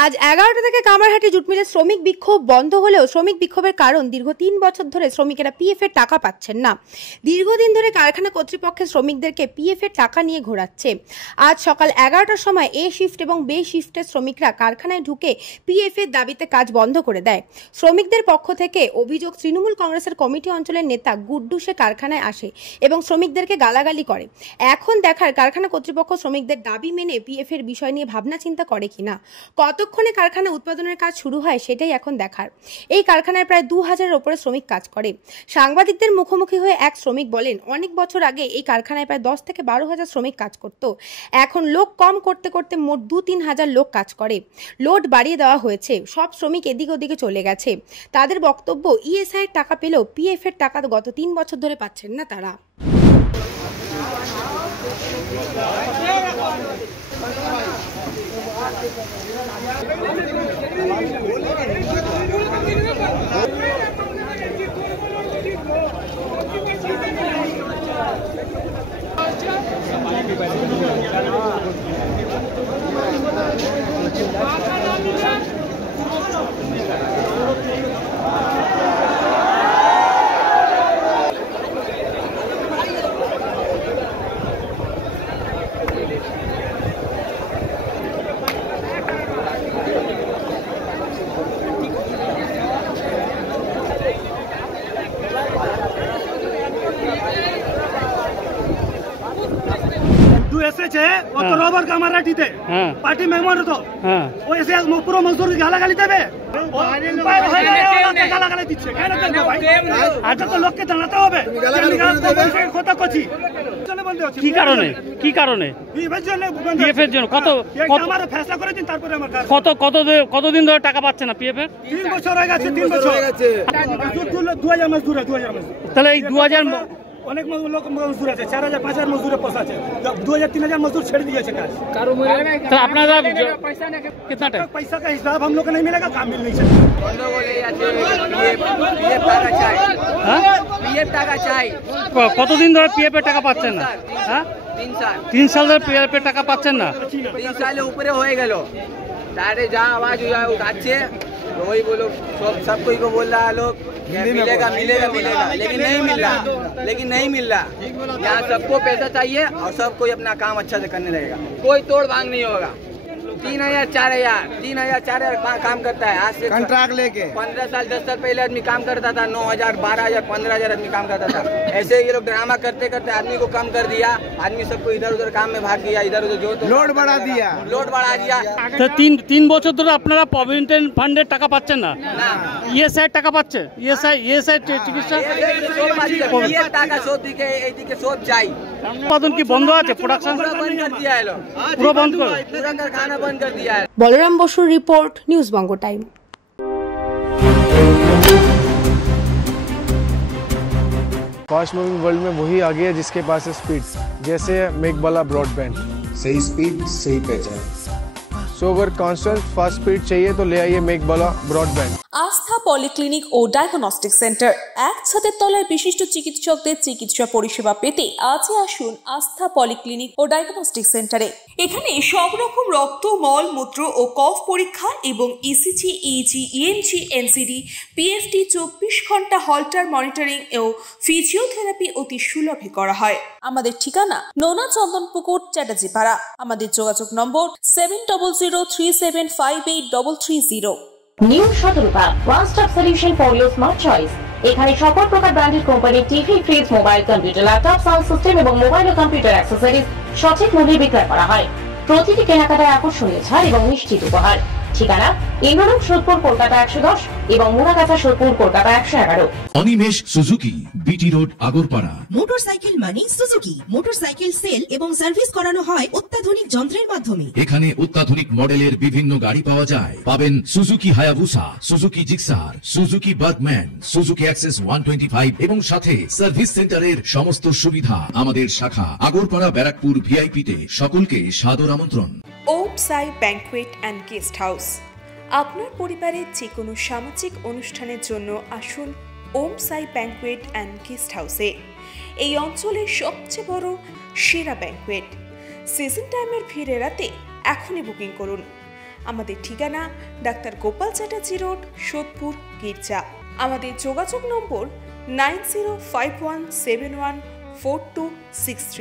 আজ 11টা থেকে কামারহাটি জুট মিলে শ্রমিক বিক্ষোভ বন্ধ হলেও শ্রমিক বিক্ষোভের কারণ দীর্ঘ 3 বছর ধরে শ্রমিকেরা পিএফ এর টাকা পাচ্ছেন না। দীর্ঘদিন ধরে কারখানা কর্তৃপক্ষের শ্রমিকদেরকে পিএফ এর টাকা নিয়ে ঘোরাচ্ছে। আজ সকাল 11টার সময় এ শিফট এবং বে শিফটের শ্রমিকরা কারখানায় ঢুকে পিএফ এর দাবিতে কাজ বন্ধ করে দেয়। শ্রমিকদের পক্ষ থেকে অভিযোগ, তৃণমূল কংগ্রেসের কমিটি অঞ্চলের নেতা গুড্ডু সে কারখানায় আসে এবং শ্রমিকদেরকে গালাগালি করে। এখন দেখার কারখানা কর্তৃপক্ষ শ্রমিকদের দাবি মেনে পিএফ এর বিষয় নিয়ে ভাবনা চিন্তা করে কিনা। কতক্ষণে কারখানা উৎপাদনের কাজ শুরু হয় সেটাই এখন দেখার। এই কারখানায় প্রায় 2000-এর ওপরে শ্রমিক কাজ করে। সাংবাদিকদের মুখোমুখি হয়ে এক শ্রমিক বলেন, অনেক বছর আগে এই কারখানায় প্রায় 10 থেকে 12,000 শ্রমিক কাজ করত। এখন লোক কম করতে করতে মোট 2-3 হাজার লোক কাজ করে। লোড বাড়িয়ে দেওয়া হয়েছে, সব শ্রমিক এদিক ওদিকে চলে গেছে। তাদের বক্তব্য, ইএসআই এর টাকা পেলেও পিএফ এর টাকা গত 3 বছর ধরে পাচ্ছেন না তারা। वो तो रोबर का मराठी थे पार्टी मेंबर तो वो ऐसे पूरा मजदूर गालागाली देवे गालागाली দিচ্ছে কেন করবে ভাই আজ তো লোককে জানাতে হবে কথা কচি কি কারণে পিএফ এর জন্য কত আমরা ফয়সালা করে দিন তারপরে আমার কতদিন ধরে টাকা পাচ্ছে না পিএফ এর 3 বছর হয়ে গেছে 3 বছর হয়ে গেছে 2000 মজদুর তাহলে এই 2000 অনেক লোক মজদুর আছে 4000 5000 মজদুরে পোষাচ্ছে 2000 3000 मजदूर छेड़ दिए थे तो अपना कितना टाइम पैसा का हिसाब हम लोग को नहीं मिलेगा, काम मिल नहीं सकता। কতদিন ধরে পিএফ এর টাকা পাচ্ছেন না? 3 साल ধরে পিএফ এর টাকা পাচ্ছেন না। 3 সালের উপরে হয়ে গেল। তারে যা আওয়াজ উঠাচ্ছে वही बोलो सब कोई को बोल रहा है लोग मिलेगा लेकिन नहीं मिल रहा। यहाँ सबको पैसा चाहिए और सब कोई अपना काम अच्छा से करने लगेगा, कोई तोड़ भांग नहीं होगा। 3000 4000 काम करता है। आज से कॉन्ट्रैक्ट लेके 15 साल 10 साल पहले आदमी काम करता था 9000 12000 15000 आदमी काम करता था। ऐसे ये लोग ड्रामा करते करते आदमी को कम कर दिया, आदमी सबको इधर उधर काम में भाग गया, इधर उधर जो लोड बढ़ा दिया। তো 3 বছর ধরে আপনারা প্রভিডেন্ট ফান্ডের টাকা পাচ্ছেন না? ইএসআই টাকা পাচ্ছে? ইএসআই চিকিৎসা টাকা সব দিকে এইদিকে সব চাই। উৎপাদন কি বন্ধ আছে? প্রোডাকশন বন্ধ कर दिया है लोग, পুরো বন্ধ করে पूरा कारखाना बंद कर दिया है। বলরাম বসুর রিপোর্ট, নিউজ বঙ্গ টাইম। फास्ट मूविंग वर्ल्ड में वही आगे है जिसके पास है स्पीड, जैसे मेघबाला ब्रॉडबैंड। सही स्पीड सही पहचान। सो अगर कांस्टेंट फास्ट स्पीड चाहिए तो ले आइए मेघबाला ब्रॉडबैंड। আস্থা পলিক্লিনিক ও ডায়াগনস্টিক সেন্টার, এক ছাদের তলায় বিশিষ্ট চিকিৎসকদের চিকিৎসা পরিষেবা পেতে আজই আসুন আস্থা পলিক্লিনিক ও ডায়াগনস্টিক সেন্টারে। এখানে সব রকম রক্ত, মল, মূত্র ও কফ পরীক্ষা এবং ECG, easy, ENG, NCD, PFT 24 ঘন্টা হল্টার মনিটরিং ও ফিজিওথেরাপি অতি সুলভে করা হয়। আমাদের ঠিকানা নোনা চন্দনপুকুর, চ্যাটার্জিপাড়া। আমাদের যোগাযোগ নম্বর 7003758330। New Shatarupa, one stop solution for your smart choice. এখানে সকল প্রকার ব্র্যান্ডেড কোম্পানির TV, fridge, mobile, computer, laptop, sound system এবং মোবাইল ও কম্পিউটার অ্যাক্সেসরিজ সঠিক মূল্যে বিক্রয় করা হয়। প্রতিটি কেনাকাটায় আকর্ষণীয় ছাড় এবং নিশ্চিত উপহার। ঠিকানা ইন্দ্রলোক, সোদপুর, কলকাতা 110 এবং Muragachha, Sodepur, Kolkata 111। Animesh Suzuki, BT road, Agarpara. Motorcycle মানে সুজুকি। মোটরসাইকেল সেল এবং সার্ভিস করানো হয় অত্যাধুনিক যন্ত্রের মাধ্যমে। এখানে অত্যাধুনিক মডেলের বিভিন্ন গাড়ি পাওয়া যায়। পাবেন Suzuki Hayabusa, Suzuki Gixxer, Suzuki Bergman, Suzuki access 125 এবং সাথে সার্ভিস সেন্টারের সমস্ত সুবিধা। আমাদের শাখা আগরপাড়া, ব্যারাকপুর ভিআইপি তে। সকলকে সাদর আমন্ত্রণ। ওম সাই ব্যাংকুয়েট অ্যান্ড গেস্ট হাউস। আপনার পরিবারের যে কোনো সামাজিক অনুষ্ঠানের জন্য আসুন ওম সাই ব্যাংকুয়েট অ্যান্ড গেস্ট হাউসে। এই অঞ্চলের সবচেয়ে বড় সেরা ব্যাংকুয়েট। সিজন টাইমের ভিড় এড়াতে এখনই বুকিং করুন। আমাদের ঠিকানা ডাক্তার গোপাল চ্যাটার্জি রোড, সোদপুর, গির্জা। আমাদের যোগাযোগ নম্বর 9051714263।